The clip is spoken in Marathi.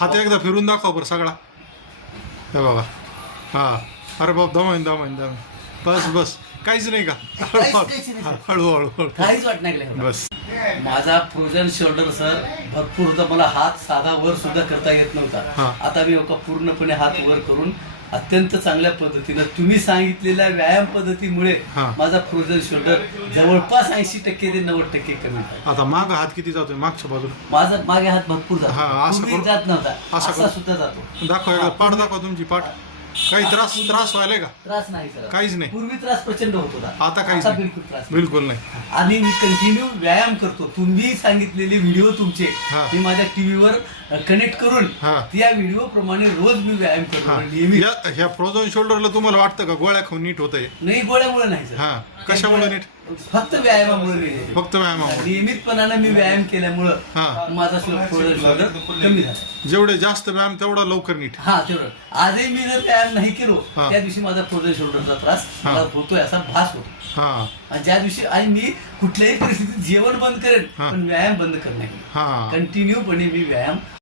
हात एकदा फिरून दाखवा बरं सगळा. हे बघा. हा. अरे बाप दमाईन दमाईन दमाईन. बस बस काहीच नाही का. हळूहळू हळू काहीच वाट नाही बस. माझा फ्रोझन शोल्डर सर भरपूर होता. मला हात साधा वर सुद्धा करता येत हा. नव्हता. आता मी पूर्णपणे हात वर करून अत्यंत चांगल्या पद्धतीनं तुम्ही सांगितलेल्या व्यायाम पद्धतीमुळे हा. माझा फ्रोझन शोल्डर जवळपास 80% ते 90% कमी झाला. आता माग हात किती जातोय मागच्या बाजूला. माझा मागे हात भरपूर हा, जातो. असं पूर्वी करू- जात नव्हता. असं असा करू. सुद्धा जातो. दाखवा एकदा पाठ दाखवा तुमची पाठ. काही त्रास व्हायलाय का. त्रास नाही सर. काहीच नाही. पूर्वी त्रास प्रचंड होत होता. आता काहीच नाही. बिलकुल त्रास नाही. बिलकुल नाही. आणि मी कंटिन्यू व्यायाम करतो. तुम्ही सांगितलेले व्हिडिओ तुमचे हा. मी माझ्या टीव्हीवर कनेक्ट करून हा. त्या व्हिडिओ प्रमाणे रोज मी व्यायाम हा. करतो नेहमी. ह्या फ्रोझन शोल्डरला तुम्हाला वाटतं का गोळ्या खाऊन नीट होत आहे. नाही गोळ्यामुळे नाही सर. हा. कशामुळे नीट. फक्त व्यायामामुळे नाही. फक्त व्यायामामुळे. नियमितपणानं मी व्यायाम केल्यामुळं हा. माझा शोल्डर कमी झाला. जेवढे जास्त व्यायाम तेवढा लवकर नीट. हा तेवढं. आजही मी जर व्यायाम नाही केलो हा. त्या दिवशी माझा फ्रोझन शोल्डरचा त्रास हा. मला होतोय असा भास होतो. हा. आणि ज्या दिवशी आणि मी कुठल्याही परिस्थितीत जेवण बंद करेन हा. पण व्यायाम बंद करणार नाही. हा. कंटिन्यूपणे मी व्यायाम